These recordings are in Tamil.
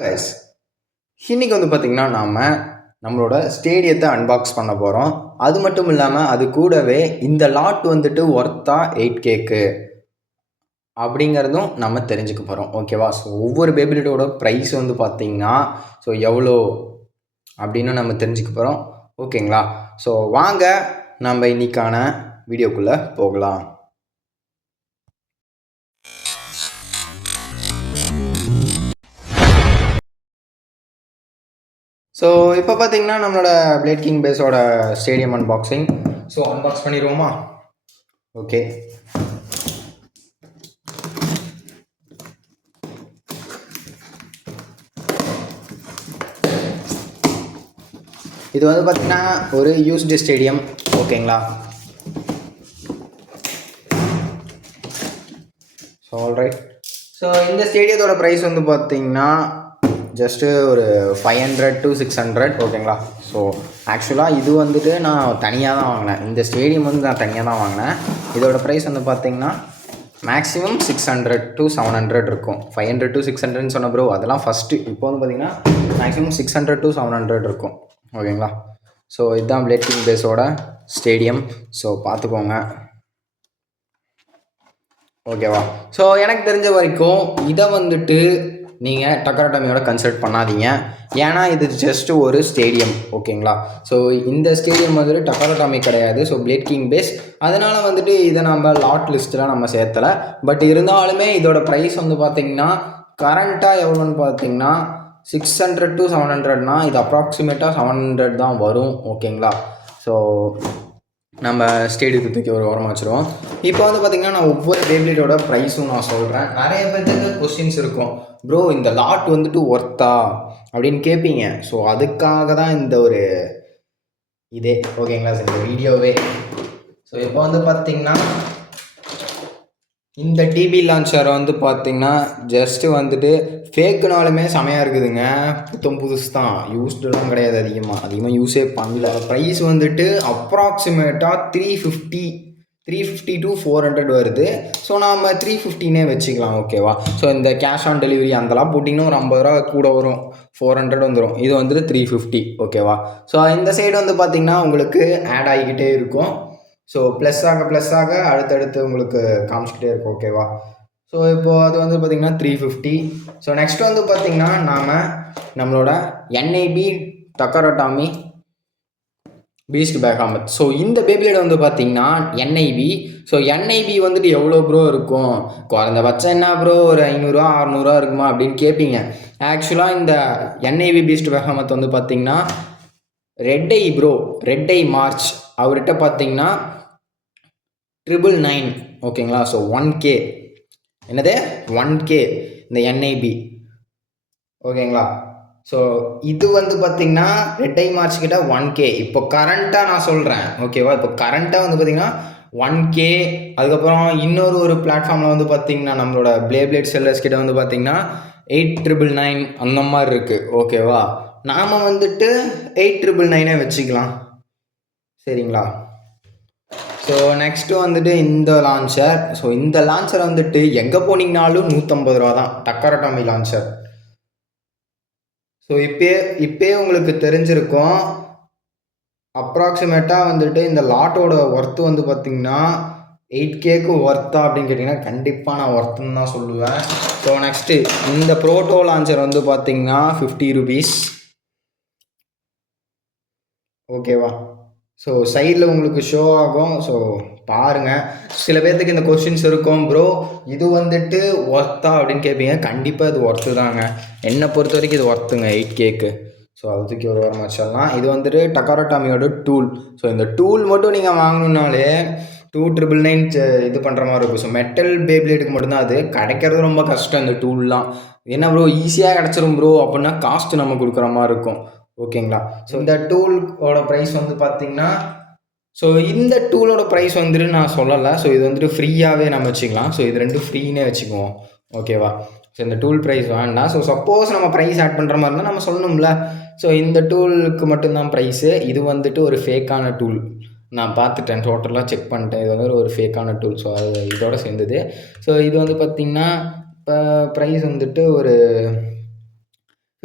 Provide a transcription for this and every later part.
கைஸ், இன்னைக்கு வந்து பார்த்திங்கன்னா நம்மளோட ஸ்டேடியத்தை அன்பாக்ஸ் பண்ண போகிறோம். அது மட்டும் இல்லாமல் அது கூடவே இந்த லாட் வந்துட்டு ஒர்த்தா 8Kக்கு அப்படிங்கிறதும் நம்ம தெரிஞ்சுக்க போகிறோம். ஓகேவா? ஸோ ஒவ்வொரு பேபிலிட்டோட ப்ரைஸ் வந்து பார்த்திங்கன்னா ஸோ எவ்வளோ அப்படின்னு நம்ம தெரிஞ்சுக்க போகிறோம். ஓகேங்களா? ஸோ வாங்க நம்ம இன்னைக்கான வீடியோக்குள்ளே போகலாம். ஸோ இப்போ பார்த்தீங்கன்னா நம்மளோட பிளேட் கிங் பேஸோட ஸ்டேடியம் அன்பாக்சிங். ஸோ அன்பாக்ஸ் பண்ணிடுவோமா? ஓகே. இது வந்து பார்த்தீங்கன்னா ஒரு யூஸ்டு ஸ்டேடியம். ஓகேங்களா? So alright. ஸோ இந்த ஸ்டேடியத்தோட ப்ரைஸ் வந்து பார்த்தீங்கன்னா ஜஸ்ட்டு ஒரு 500 to 600. ஓகேங்களா? ஸோ ஆக்சுவலாக இது வந்துட்டு நான் தனியாக தான் வாங்கினேன். இந்த ஸ்டேடியம் வந்து நான் தனியாக தான் வாங்கினேன். இதோட ப்ரைஸ் வந்து பார்த்தீங்கன்னா மேக்ஸிமம் 600 to 700 இருக்கும். 500 to 600 சொன்ன ப்ரோ அதெல்லாம் ஃபஸ்ட்டு. இப்போ வந்து பார்த்தீங்கன்னா மேக்ஸிமம் 600 to 700 இருக்கும். ஓகேங்களா? ஸோ இதுதான் பிளேட் கிங் பேஸோட ஸ்டேடியம். ஸோ பார்த்துக்கோங்க. ஓகேவா? ஸோ எனக்கு தெரிஞ்ச வரைக்கும் இதை வந்துட்டு நீங்கள் டக்கர் அட்டாமியோட கன்சல்ட் பண்ணாதீங்க. ஏன்னா இது ஜஸ்ட் ஒரு ஸ்டேடியம். ஓகேங்களா? ஸோ இந்த ஸ்டேடியம் வந்துட்டு டக்கர் அட்டாமி கிடையாது. So blade king base. அதனால் வந்துட்டு இதை நம்ம லாட் லிஸ்ட்டில் நம்ம சேர்த்தலை. பட் இருந்தாலுமே இதோட ப்ரைஸ் வந்து பார்த்திங்கன்னா கரண்ட்டாக எவ்வளோன்னு பார்த்தீங்கன்னா 600 to 700னா இது அப்ராக்சிமேட்டாக 700 தான் வரும். ஓகேங்களா? ஸோ நம்ம ஸ்டேடியத்தை தூக்கி ஒரு ஓரமாக வச்சுருவோம். இப்போ வந்து பார்த்திங்கன்னா நான் ஒவ்வொரு பேபிலிட்டோட ப்ரைஸும் நான் சொல்கிறேன். நிறைய பேருக்கு கொஸ்டின்ஸ் இருக்கும், ப்ரோ இந்த லாட் வந்துட்டு ஒர்த்தா அப்படின்னு கேட்பீங்க. ஸோ அதுக்காக தான் இந்த ஒரு இதே. ஓகேங்களா? இந்த வீடியோவே. ஸோ இப்போ வந்து பார்த்திங்கன்னா இந்த டிபி லான்ச்சர் வந்து பார்த்திங்கன்னா ஜஸ்ட்டு வந்துட்டு ஃபேக்குனாலுமே செமையாக இருக்குதுங்க. புதுசு தான், யூஸ்டுலாம் கிடையாது. அதிகமாக யூஸே பண்ணல. ப்ரைஸ் வந்துட்டு அப்ராக்சிமேட்டாக 350 to 400 வருது. ஸோ நாம் 350னே வச்சுக்கலாம். ஓகேவா? ஸோ இந்த கேஷ் ஆன் டெலிவரி அந்தலாம் போட்டிங்கன்னா ஒரு 50 ரூபா கூட வரும், 400 வந்துடும். இது வந்துட்டு 350. ஓகேவா? ஸோ இந்த சைடு வந்து பார்த்திங்கன்னா உங்களுக்கு ஆட் ஆகிக்கிட்டே இருக்கும். ஸோ ப்ளஸ் ஆக அடுத்தடுத்து உங்களுக்கு காமிச்சிக்கிட்டே இருக்கும். ஓகேவா? ஸோ இப்போது அது வந்து பார்த்திங்கன்னா 350. ஸோ நெக்ஸ்ட் வந்து பார்த்திங்கன்னா நம்மளோட NIB டக்கர் அட்டாமி பீஸ்ட் பெஹாமத். ஸோ இந்த பேபிலியோட வந்து பார்த்திங்கன்னா NIB. ஸோ NIB வந்துட்டு எவ்வளோ ப்ரோ இருக்கும்? குறைந்தபட்சம் என்ன ப்ரோ ஒரு 500 600 இருக்குமா அப்படின்னு கேட்பீங்க. ஆக்சுவலாக இந்த NIB பீஸ்ட் பெஹாமத் வந்து பார்த்திங்கன்னா ரெட் ஐ மார்ச் அவர்கிட்ட பார்த்திங்கன்னா 999. ஓகேங்களா? So 1K. என்னது 1K இந்த NIB. ஓகேங்களா? ஸோ இது வந்து பார்த்திங்கன்னா ரெட் ஐ மார்ச் கிட்ட 1K. இப்போ கரண்ட்டாக நான் சொல்கிறேன். ஓகேவா? இப்போ கரண்ட்டாக வந்து பார்த்திங்கன்னா 1K. அதுக்கப்புறம் இன்னொரு பிளாட்ஃபார்மில் வந்து பார்த்திங்கன்னா நம்மளோட பிளேட் செல்லர்ஸ் கிட்ட வந்து பார்த்திங்கன்னா 8999 அந்த மாதிரி இருக்குது. ஓகேவா? நாம் வந்துட்டு 8999 வச்சுக்கலாம். சரிங்களா? ஸோ நெக்ஸ்ட்டு வந்துட்டு இந்த லான்ச்சர். ஸோ இந்த லான்ச்சர் வந்துட்டு எங்கே போனீங்கனாலும் 150 ரூபா தான், டக்கர் அட்டாமி லான்ச்சர். ஸோ இப்போயே உங்களுக்கு தெரிஞ்சிருக்கும் அப்ராக்சிமேட்டாக வந்துட்டு இந்த லாட்டோட ஒர்த்து வந்து பார்த்திங்கன்னா 8Kக்கு ஒர்த்தா அப்படின்னு கேட்டிங்கன்னா கண்டிப்பாக நான் ஒர்த்துன்னு தான் சொல்லுவேன். ஸோ நெக்ஸ்ட்டு இந்த ப்ரோட்டோ லான்ச்சர் வந்து பார்த்திங்கன்னா 50 rupees. ஓகேவா? ஸோ சைடில் உங்களுக்கு ஷோ ஆகும். ஸோ பாருங்கள். சில பேர்த்துக்கு இந்த கொஸ்டின்ஸ் இருக்கும், ப்ரோ இது வந்துட்டு ஒர்த்தா அப்படின்னு கேட்பீங்க. கண்டிப்பாக இது ஒர்த்து தாங்க. என்னை பொறுத்த வரைக்கும் இது ஒர்த்துங்க 8Kக்கு. ஸோ அது தூக்கி ஒரு வாரம் வச்சிடலாம். இது வந்துட்டு டக்கர் அட்டாமியோட டூல். ஸோ இந்த டூல் மட்டும் நீங்கள் வாங்கணுன்னாலே 2999 இது பண்ணுற மாதிரி இருக்கும். ஸோ மெட்டல் பேப்லேட்டுக்கு மட்டும்தான் அது கிடைக்கிறது ரொம்ப கஷ்டம். இந்த டூல்லாம் என்ன ப்ரோ ஈஸியாக கிடச்சிரும் ப்ரோ அப்படின்னா காஸ்ட்டு நம்ம கொடுக்குற மாதிரி இருக்கும். ஓகேங்களா? ஸோ இந்த டூலோட ப்ரைஸ் வந்து பார்த்திங்கன்னா ஸோ இந்த டூலோட ப்ரைஸ் வந்துட்டு நான் சொல்லலை. ஸோ இது வந்துட்டு ஃப்ரீயாகவே நம்ம வச்சுக்கலாம். ஸோ இது ரெண்டும் ஃப்ரீனே வச்சுக்குவோம். ஓகேவா? ஸோ இந்த டூல் ப்ரைஸ் வேண்டாம். ஸோ சப்போஸ் நம்ம ப்ரைஸ் ஆட் பண்ணுற மாதிரி இருந்தால் நம்ம சொல்லணும்ல. ஸோ இந்த டூலுக்கு மட்டும்தான் ப்ரைஸு. இது வந்துட்டு ஒரு ஃபேக்கான டூல். நான் பார்த்துட்டேன், டோட்டலாக செக் பண்ணிட்டேன். இது வந்து ஒரு ஃபேக்கான டூல். ஸோ அது இதோட சேர்ந்தது. ஸோ இது வந்து பார்த்திங்கன்னா இப்போ ப்ரைஸ் வந்துட்டு ஒரு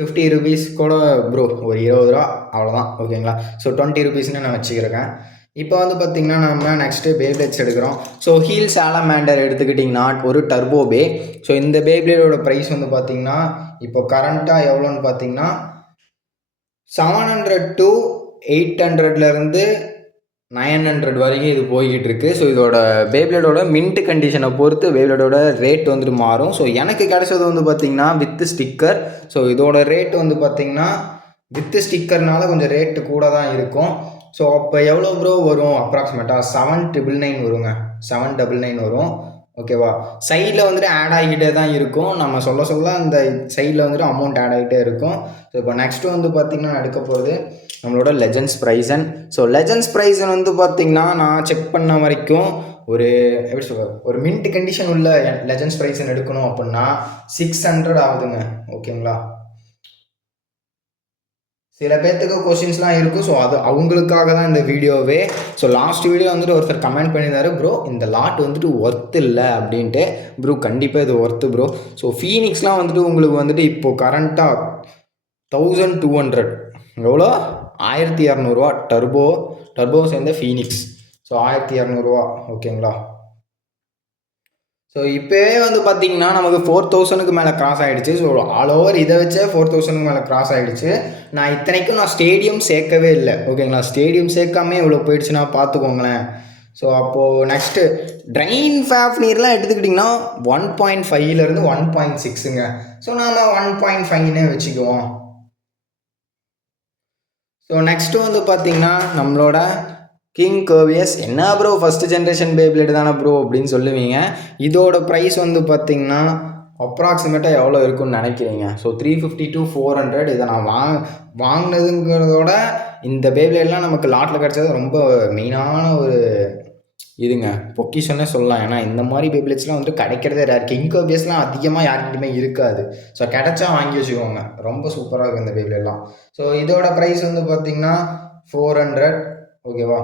50 ருபீஸ் கூட ப்ரோ, ஒரு 20 ரூபா அவ்வளோதான், ஓகேங்களா. ஸோ 20 ருபீஸ்னு நான் வச்சுக்கிறேன். இப்போ வந்து பார்த்திங்கன்னா நம்ம நெக்ஸ்ட்டு பேப்ளேட்ஸ் எடுக்கிறோம். ஸோ ஹீல் சாலமேண்டர் எடுத்துக்கிட்டிங்கன்னா ஒரு டர்போ பே. ஸோ இந்த பேப்ளேடோட ப்ரைஸ் வந்து பார்த்திங்கன்னா இப்போ கரண்ட்டாக எவ்வளோன்னு பார்த்தீங்கன்னா 700 to 800லேருந்து 900 வரைக்கும் இது போய்கிட்டு இருக்கு. ஸோ இதோட பேப்ளேடோட மின்ட் கண்டிஷனை பொறுத்து பேப்ளேடோட ரேட் வந்துட்டு மாறும். ஸோ எனக்கு கிடைச்சது வந்து பார்த்திங்கன்னா வித் ஸ்டிக்கர். ஸோ இதோட ரேட் வந்து பார்த்திங்கன்னா வித் ஸ்டிக்கர்னால கொஞ்சம் ரேட்டு கூட தான் இருக்கும். ஸோ அப்போ எவ்வளோ ப்ரோ வரும் அப்ராக்சிமேட்டாக 799 வருங்க, 799 வரும், ஓகேவா. சைடில் வந்துட்டு ஆட் ஆகிக்கிட்டே தான் இருக்கும், நம்ம சொல்ல அந்த சைடில் வந்துட்டு அமௌண்ட் ஆட் ஆகிட்டே இருக்கும். ஸோ இப்போ நெக்ஸ்ட்டு வந்து பார்த்திங்கன்னா எடுக்க போகிறது நம்மளோட லெஜண்ட்ஸ் ப்ரைஸன். ஸோ லெஜண்ட்ஸ் ப்ரைஸன் வந்து பார்த்திங்கன்னா நான் செக் பண்ண வரைக்கும் ஒரு எப்படி சொல்கிறது, ஒரு மின்ட் கண்டிஷன் உள்ள லெஜண்ட்ஸ் ப்ரைஸன் எடுக்கணும் அப்படின்னா 600 ஆகுதுங்க, ஓகேங்களா. சில பேர்த்துக்கு கொஷின்ஸ்லாம் இருக்குது. ஸோ அது அவங்களுக்காக தான் இந்த வீடியோவே. ஸோ லாஸ்ட் வீடியோ வந்துட்டு ஒருத்தர் கமெண்ட் பண்ணியிருந்தாரு, ப்ரோ இந்த லாட் வந்துட்டு ஒர்த் இல்லை அப்படின்ட்டு. ப்ரோ கண்டிப்பாக இது ஒர்த்து ப்ரோ. ஸோ ஃபீனிக்ஸ்லாம் வந்துட்டு உங்களுக்கு வந்துட்டு இப்போது கரண்ட்டாக 1200 எவ்வளோ, 1200 டர்போ சேர்ந்த ஃபீனிக்ஸ். ஸோ 1200, ஓகேங்களா. ஸோ இப்போவே வந்து பார்த்தீங்கன்னா நமக்கு 4000க்கு மேலே கிராஸ் ஆகிடுச்சு. ஸோ ஆல் ஓவர் இதை வச்சே 4000க்கு மேலே கிராஸ் ஆகிடுச்சு. நான் இத்தனைக்கும் நான் ஸ்டேடியம் சேர்க்கவே இல்லை, ஓகேங்களா. ஸ்டேடியம் சேர்க்காமே இவ்வளோ போயிடுச்சுன்னா பார்த்துக்கோங்களேன். ஸோ அப்போது நெக்ஸ்ட்டு ட்ரைன் ஃபேஃப்னீர்லாம் எடுத்துக்கிட்டிங்கன்னா 1.5லேருந்து 1.6ங்க. ஸோ நாம் 1.5னே வச்சுக்குவோம். ஸோ நெக்ஸ்ட்டு வந்து பார்த்திங்கன்னா நம்மளோட கிங் கர்வியஸ். என்ன ப்ரோ ஃபஸ்ட்டு ஜென்ரேஷன் பேப்ளேடு தானே ப்ரோ அப்படின்னு சொல்லுவீங்க. இதோட ப்ரைஸ் வந்து பார்த்திங்கன்னா அப்ராக்சிமேட்டாக எவ்வளோ இருக்குன்னு நினைக்கிறீங்க. So 350 to 400. இதை நான் வாங்கினதுங்கிறதோட இந்த பேப்ளேட்லாம் நமக்கு லாட்டில் கிடச்சது ரொம்ப மெயினான ஒரு இதுங்க, பொக்கிஷன்னே சொல்லலாம். ஏன்னா இந்த மாதிரி பேப்ளேட்ஸ்லாம் வந்துட்டு கிடைக்கிறதே ரேர். கிங் கர்வியஸ்லாம் அதிகமாக யார்கிட்டையுமே இருக்காது. ஸோ கிடச்சா வாங்கி வச்சுக்கோங்க, ரொம்ப சூப்பராக இருக்கும் இந்த பேப்ளேட்லாம். ஸோ இதோட ப்ரைஸ் வந்து பார்த்திங்கன்னா 400, ஓகேவா.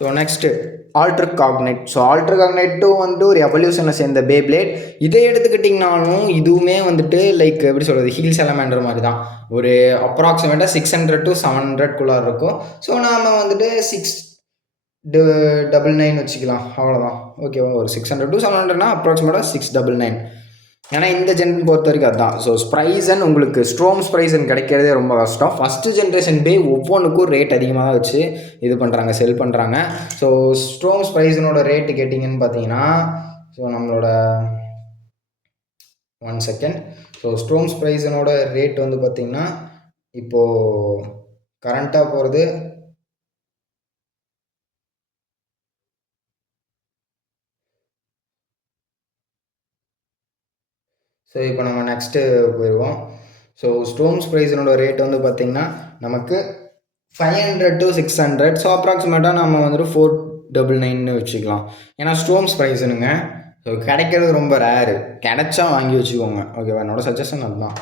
So next Alter Cognite. So Alter காக்னைட்டும் வந்துட்டு ஒரு எவல்யூஷனை சேர்ந்த பேப்ளேட். இதை எடுத்துக்கிட்டிங்கனாலும் இதுவுமே வந்துட்டு லைக் எப்படி சொல்கிறது, ஹீல் சாலமேண்டர் மாதிரி தான். ஒரு அப்ராக்சிமேட்டாக 600 to 700 இருக்கும். ஸோ நாம் வந்துட்டு 699 வச்சுக்கலாம், அவ்வளோதான், ஓகேவா. ஒரு 600 to 700னா அப்ராக்சிமேட்டாக 699. ஏன்னா இந்த ஜென்ரேஷன் பொறுத்த வரைக்கும் அதுதான். ஸோ ஸ்ப்ரைசன் உங்களுக்கு ஸ்ட்ரோம் ஸ்ப்ரைசன் கிடைக்கிறதே ரொம்ப கஷ்டம். ஃபஸ்ட்டு ஜென்ரேஷன் பே ஒவ்வொன்றுக்கும் ரேட் அதிகமாக தான் வச்சு இது பண்ணுறாங்க, செல் பண்ணுறாங்க. ஸோ ஸ்ட்ரோம் ஸ்ப்ரைசனோட ரேட்டு கேட்டிங்கன்னு பார்த்தீங்கன்னா, ஸோ நம்மளோட 1 செகண்ட். ஸோ ஸ்ட்ரோம் ஸ்ப்ரைசனோட ரேட் வந்து பார்த்திங்கன்னா இப்போது கரண்ட்டாக போகிறது ஸோ இப்போ நம்ம நெக்ஸ்ட்டு போயிடுவோம். ஸோ ஸ்டோன்ஸ் ப்ரைஸனோட ரேட் வந்து பார்த்திங்கன்னா நமக்கு 500 to 600. ஸோ அப்ராக்சிமேட்டாக நம்ம வந்துட்டு 499 வச்சுக்கலாம். ஏன்னா ஸ்டோன்ஸ் ப்ரைஸுனுங்க, ஸோ கிடைக்கிறது ரொம்ப ரேரு, கிடைச்சா வாங்கி வச்சுக்கோங்க, ஓகேவா. என்னோட சஜஷன் அதுதான்.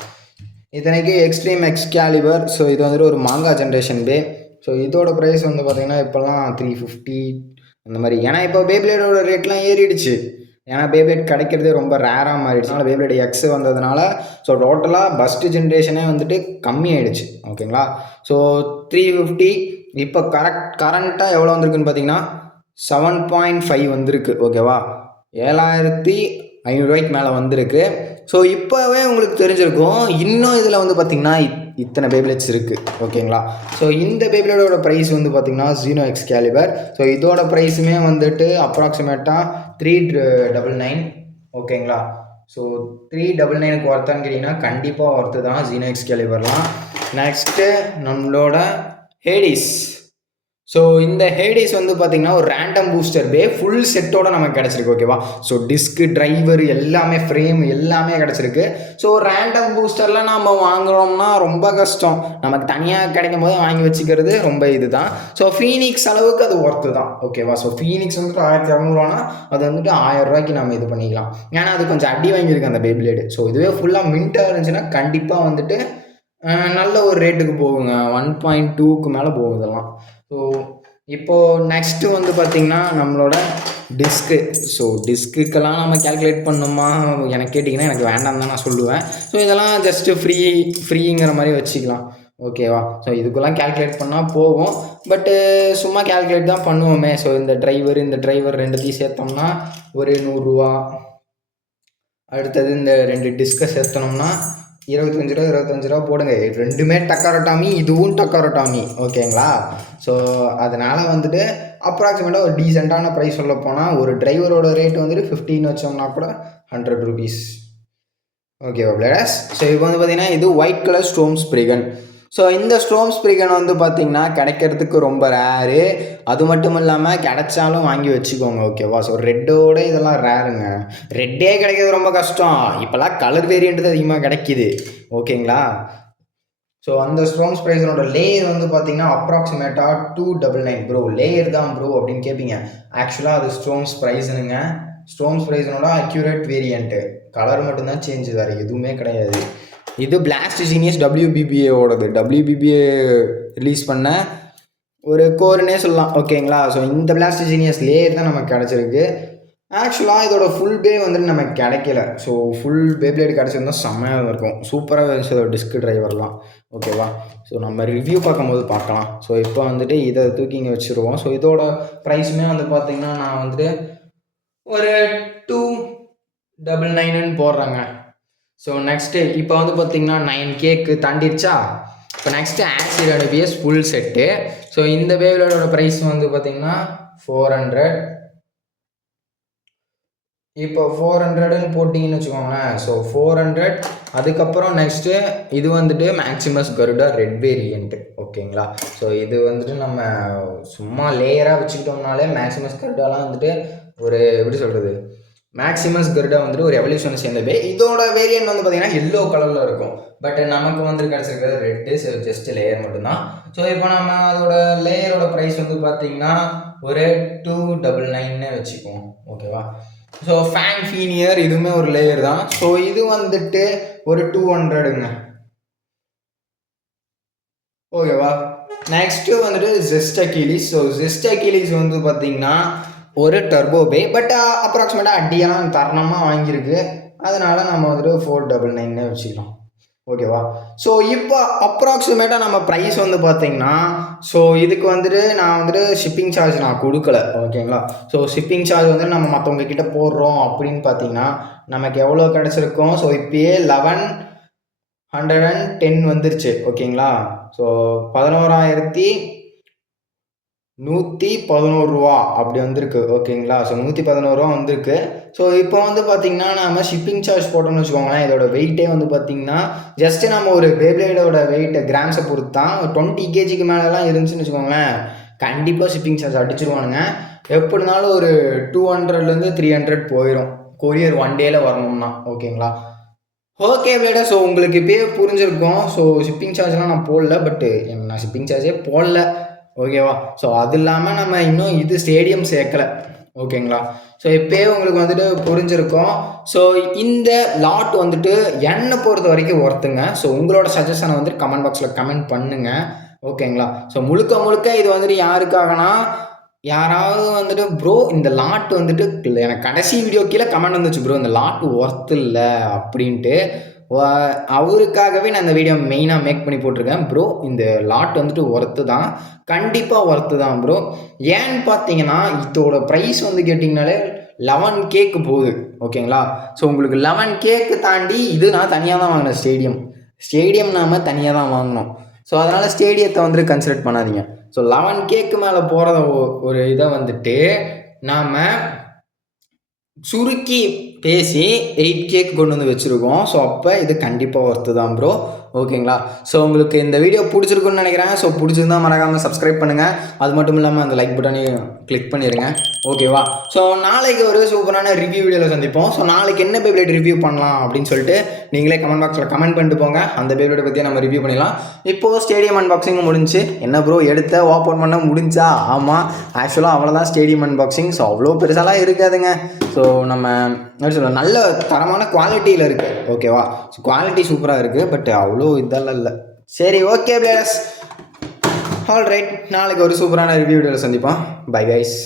இத்தனைக்கு எக்ஸ்ட்ரீம் எக்ஸ்கேலிபர். ஸோ இது வந்துட்டு ஒரு மாங்கா ஜென்ரேஷன் பே. ஸோ இதோட ப்ரைஸ் வந்து பார்த்திங்கன்னா இப்போல்லாம் 350 அந்த மாதிரி. ஏன்னா இப்போ பேப்ளேடோட ரேட்லாம் ஏறிடுச்சு. ஏன்னா பேப்ளேட் கிடைக்கிறதே ரொம்ப ரேராக மாறிடுச்சு. அதனால் பேப்ளேட் எக்ஸ் வந்ததுனால ஸோ டோட்டலாக ஃபஸ்ட்டு ஜென்ரேஷனே வந்துட்டு கம்மி ஆகிடுச்சு, ஓகேங்களா. ஸோ 350 இப்போ கரண்ட்டாக எவ்வளோ வந்திருக்குன்னு பார்த்தீங்கன்னா 7.5 வந்திருக்கு, ஓகேவா. 7500 மேலே வந்திருக்கு. ஸோ இப்போவே உங்களுக்கு தெரிஞ்சிருக்கும் இன்னும் இதில் வந்து பார்த்திங்கன்னா இத்தனை பேப்ளேட்ஸ் இருக்குது, ஓகேங்களா. ஸோ இந்த பேப்ளேடோட ப்ரைஸ் வந்து பார்த்திங்கன்னா ஜீனோ எக்ஸ்கேலிபர். ஸோ இதோட ப்ரைஸுமே வந்துட்டு அப்ராக்சிமேட்டாக 399, ஓகேங்களா. ஸோ 399க்கு ஒர்த்தான்னு கேட்டிங்கன்னா கண்டிப்பாக ஒர்த்து தான் ஜீனோ எக்ஸ்கேலிபர்லாம். நெக்ஸ்ட்டு நம்மளோட ஹேடிஸ். ஸோ இந்த ஹேடிஸ் வந்து பார்த்திங்கன்னா ஒரு ரேண்டம் பூஸ்டர் பே ஃபுல் செட்டோடு நமக்கு கிடச்சிருக்கு, ஓகேவா. ஸோ டிஸ்க்கு, டிரைவர் எல்லாமே, ஃப்ரேம் எல்லாமே கிடச்சிருக்கு. ஸோ ரேண்டம் பூஸ்டரில் நம்ம வாங்குகிறோம்னா ரொம்ப கஷ்டம், நமக்கு தனியாக கிடைக்கும் போது வாங்கி வச்சுக்கிறது ரொம்ப இது தான். ஸோ ஃபீனிக்ஸ் அளவுக்கு அது ஒர்த்து தான், ஓகேவா. ஸோ ஃபீனிக்ஸ் வந்துட்டு 1200 அது வந்துட்டு 1000 நம்ம இது பண்ணிக்கலாம். ஏன்னா அது கொஞ்சம் அடி வாங்கியிருக்கு அந்த பேப்ளேடு. ஸோ இதுவே ஃபுல்லாக மின்ட்டாக இருந்துச்சுன்னா கண்டிப்பாக வந்துட்டு நல்ல ஒரு ரேட்டுக்கு போகுங்க, 1.2க்கு மேலே போகும் இதெல்லாம். ஸோ இப்போது நெக்ஸ்ட்டு வந்து பார்த்திங்கன்னா நம்மளோட டிஸ்க்கு. ஸோ டிஸ்க்குக்கெல்லாம் நம்ம கேல்குலேட் பண்ணணுமா எனக்கு கேட்டிங்கன்னா எனக்கு வேண்டாம் தான் நான் சொல்லுவேன். ஸோ இதெல்லாம் ஜஸ்ட்டு ஃப்ரீங்கிற மாதிரி வச்சுக்கலாம். ஓகேவா? ஸோ இதுக்கெல்லாம் கேல்குலேட் பண்ணால் போகும். பட்டு சும்மா கேல்குலேட் தான் பண்ணுவோமே. ஸோ இந்த டிரைவர் ரெண்டுத்தையும் சேர்த்தோம்னா ஒரு 100 ரூபா. அடுத்தது இந்த 2 டிஸ்கை சேர்த்தனோம்னா 25 ரூபா போடுங்க. ரெண்டுமே டக்காரோட்டாமி, இதுவும் டக்காரோட்டாமி. ஓகேங்களா? ஸோ அதனால் வந்துட்டு அப்ராக்சிமேட்டாக ஒரு டீசெண்டான ப்ரைஸ் சொல்ல போனால் ஒரு டிரைவரோட ரேட் வந்துட்டு 15 வச்சோம்னா கூட 100 ருபீஸ். ஓகேவா பிளேடர்ஸ்? ஸோ இப்போ வந்து பார்த்தீங்கன்னா இது ஒயிட் கலர் ஸ்டோம் ஸ்ப்ரிகன். ஸோ இந்த ஸ்டோம் ஸ்ப்ரிகன் வந்து பார்த்திங்கன்னா கிடைக்கிறதுக்கு ரொம்ப ரேரு. அது மட்டும் இல்லாமல் கிடைச்சாலும் வாங்கி வச்சுக்கோங்க. ஓகேவா? ஸோ ரெட்டோட இதெல்லாம் ரேருங்க. ரெட்டே கிடைக்கிறது ரொம்ப கஷ்டம். இப்போல்லாம் கலர் வேரியண்ட் தான் அதிகமாக கிடைக்கிது. ஓகேங்களா? ஸோ அந்த ஸ்டோம் ஸ்ப்ரிகனோட லேயர் வந்து பார்த்திங்கன்னா அப்ராக்சிமேட்டாக 299 ப்ரோ. லேயர் தான் ப்ரோ அப்படின்னு கேட்பீங்க. ஆக்சுவலாக அது ஸ்டோம் ஸ்ப்ரைஸனுங்க. ஸ்டோம் ஸ்ப்ரைஸனோட அக்யூரேட் வேரியண்ட்டு. கலர் மட்டும்தான் சேஞ்சு, வேறு எதுவுமே கிடையாது. இது பிளாஸ்ட் ஜீனியஸ் WBBAவோடது. WBBA ரிலீஸ் பண்ண ஒரு கோர்னே சொல்லலாம். ஓகேங்களா? ஸோ இந்த பிளாஸ்ட் ஜீனியஸ் லேயர் தான் நமக்கு கிடச்சிருக்கு. ஆக்சுவலாக இதோட ஃபுல் பே வந்துட்டு நமக்கு கிடைக்கல. ஸோ ஃபுல் பேப்ளேட் கிடச்சிருந்தா செம்மையாக இருக்கும். சூப்பராக இருந்துச்சு இதோட டிஸ்க் டிரைவர்லாம். ஓகேவா? ஸோ நம்ம ரிவ்யூ பார்க்கும்போது பார்க்கலாம். ஸோ இப்போ வந்துட்டு இதை தூக்கி இங்கே வச்சுருவோம். ஸோ இதோட ப்ரைஸுமே வந்து பார்த்திங்கன்னா நான் வந்துட்டு ஒரு 299 போடுறாங்க. ஸோ நெக்ஸ்ட்டு இப்போ வந்து பார்த்திங்கன்னா 9Kக்கு தாண்டிடுச்சா? இப்போ next acid ABS full set. So இந்த பேப்ளேடோட ப்ரைஸ் வந்து பார்த்திங்கன்னா 400. இப்போ 400ன்னு போட்டிங்கன்னு வச்சுக்கோங்களேன். ஸோ 400. அதுக்கப்புறம் நெக்ஸ்ட்டு இது வந்துட்டு மேக்ஸிமஸ் கருடா ரெட் வேரியண்ட்டு. ஓகேங்களா? ஸோ இது வந்துட்டு நம்ம சும்மா லேயராக வச்சுக்கிட்டோம்னாலே மேக்ஸிமஸ் கருடாலாம் வந்துட்டு ஒரு எப்படி சொல்கிறது, மேக்ஸிமஸ் கருடா வந்துட்டு ஒரு எவல்யூஷன் சேர்ந்தது. இதோட வேரியன்ட் வந்து பார்த்திங்கன்னா எல்லோ கலரில் இருக்கும். பட் நமக்கு வந்துட்டு கிடச்சிருக்கிறது ரெட்டு. ஸோ ஜஸ்ட் லேயர் மட்டும்தான். ஸோ இப்போ நம்ம அதோட லேயரோட ப்ரைஸ் வந்து பார்த்திங்கன்னா ஒரு 299 வச்சுக்குவோம். ஓகேவா? ஸோ ஃபேன் ஃபீனியர் இதுவுமே ஒரு லேயர் தான். ஸோ இது வந்துட்டு ஒரு 200ங்க. ஓகேவா? நெக்ஸ்ட்டு வந்துட்டு just Achilles. So just Achilles வந்து பார்த்திங்கன்னா ஒரு டர்போ பே. பட் அப்ராக்சிமேட்டாக அடியெல்லாம் தரணமாக வாங்கியிருக்கு. அதனால் நம்ம வந்துட்டு 499 வச்சுக்கலாம். ஓகேவா? ஸோ இப்போ அப்ராக்சிமேட்டாக நம்ம ப்ரைஸ் வந்து பார்த்திங்கன்னா ஸோ இதுக்கு வந்துட்டு நான் வந்துட்டு ஷிப்பிங் சார்ஜ் நான் கொடுக்கல. ஓகேங்களா? ஸோ ஷிப்பிங் சார்ஜ் வந்து நம்ம மற்றவங்க கிட்ட போடுறோம் அப்படின்னு பார்த்திங்கன்னா நமக்கு எவ்வளோ கிடச்சிருக்கோம். ஸோ இப்போயே 1110 வந்துருச்சு. ஓகேங்களா? ஸோ 11,111 ரூபா அப்படி வந்திருக்கு. ஓகேங்களா? ஸோ 111 ரூபா வந்திருக்கு. ஸோ இப்போ வந்து பார்த்திங்கன்னா நம்ம ஷிப்பிங் சார்ஜ் போட்டோம்னு வச்சுக்கோங்களேன். இதோட வெயிட்டே வந்து பார்த்திங்கன்னா ஜஸ்ட்டு நம்ம ஒரு பேப்ளேடோட வெயிட்டை கிராம்ஸை பொறுத்து தான் 20 kgக்கு மேலெலாம் இருந்துச்சுன்னு வச்சுக்கோங்களேன், கண்டிப்பாக ஷிப்பிங் சார்ஜ் அடிச்சிருவானுங்க. எப்படினாலும் ஒரு 200லேருந்து 300 போயிடும் கொரியர் 1 டேயில் வரணும்னா. ஓகேங்களா? ஓகே பிளேடா. ஸோ உங்களுக்கு இப்போயே புரிஞ்சிருக்கும். ஸோ ஷிப்பிங் சார்ஜ்லாம் நான் போடல. பட்டு நான் ஷிப்பிங் சார்ஜே போடல. ஓகேவா? ஸோ அது இல்லாமல் நம்ம இன்னும் இது ஸ்டேடியம் சேர்க்கலை. ஓகேங்களா? ஸோ இப்போயே உங்களுக்கு வந்துட்டு புரிஞ்சிருக்கும். ஸோ இந்த லாட் வந்துட்டு என்னை பொறுத்த வரைக்கும் ஒர்த்துங்க. ஸோ உங்களோட சஜஷனை வந்துட்டு கமெண்ட் பாக்ஸில் கமெண்ட் பண்ணுங்கள். ஓகேங்களா? ஸோ முழுக்க இது வந்துட்டு யாருக்காகனா, யாராவது வந்துட்டு ப்ரோ இந்த லாட் வந்துட்டு எனக்கு கடைசி வீடியோ கீழே கமெண்ட் வந்துச்சு ப்ரோ இந்த லாட் ஒர்த்து இல்லை அப்படின்ட்டு. அவருக்காகவே நான் இந்த வீடியோ மெயினாக மேக் பண்ணி போட்டிருக்கேன். ப்ரோ இந்த லாட் வந்துட்டு ஒர்த்து தான், கண்டிப்பாக ஒர்த்து தான் ப்ரோ. ஏன்னு பார்த்தீங்கன்னா இதோட ப்ரைஸ் வந்து கேட்டிங்கனாலே 11Kக்கு போகுது. ஓகேங்களா? ஸோ உங்களுக்கு 11Kக்கு தாண்டி இது நான் தனியாக தான் வாங்கினேன். ஸ்டேடியம் நாம் தனியாக தான் வாங்கினோம். ஸோ அதனால் ஸ்டேடியத்தை வந்துட்டு கன்சிடர் பண்ணாதீங்க. ஸோ 11Kக்கு மேலே போகிறத ஒரு இதை வந்துட்டு நாம் சுருக்கி பேசி 8Kக்கு கொண்டு வந்து வச்சுருக்கோம். ஸோ அப்போ இது கண்டிப்பாக ஒர்த்து தான் ப்ரோ. ஓகேங்களா? ஸோ உங்களுக்கு இந்த வீடியோ பிடிச்சிருக்குன்னு நினைக்கிறேன். ஸோ பிடிச்சிருந்தா மறக்காமல் சப்ஸ்கிரைப் பண்ணுங்கள். அது மட்டும் இல்லாமல் அந்த லைக் பட்டனையும் கிளிக் பண்ணிடுங்க. ஓகேவா? ஸோ நாளைக்கு ஒரு சூப்பரான ரிவ்யூ வீடியோவில் சந்திப்போம். ஸோ நாளைக்கு என்ன பேப்ளேட் ரிவ்யூ பண்ணலாம் அப்படின்னு சொல்லிட்டு நீங்களே கமெண்ட் பாக்ஸில் கமெண்ட் பண்ணிட்டு போங்க. அந்த பேப்ளேட்டை பற்றி நம்ம ரிவ்யூ பண்ணிடலாம். இப்போது ஸ்டேடியம் அன்பாக்சிங்கும் முடிஞ்சு. என்ன ப்ரோ எடுத்த ஓப்பன் பண்ண முடிஞ்சா? ஆமாம், ஆக்சுவலாக அவ்வளோதான் ஸ்டேடியம் அன்பாக்சிங். ஸோ அவ்வளோ பெருசாலாம் இருக்காதுங்க. ஸோ நம்ம எப்படி சொல்ல, நல்ல தரமான குவாலிட்டியில் இருக்குது. ஓகேவா? ஸோ குவாலிட்டி சூப்பராக இருக்குது. பட் அவ்வளோ இதெல்லாம் இல்லை. சரி, ஓகே பிளேயர்ஸ், ஆல் ரைட், நாளைக்கு ஒரு சூப்பரான ரிவ்யூ வீடியோவில் சந்திப்போம். Bye guys.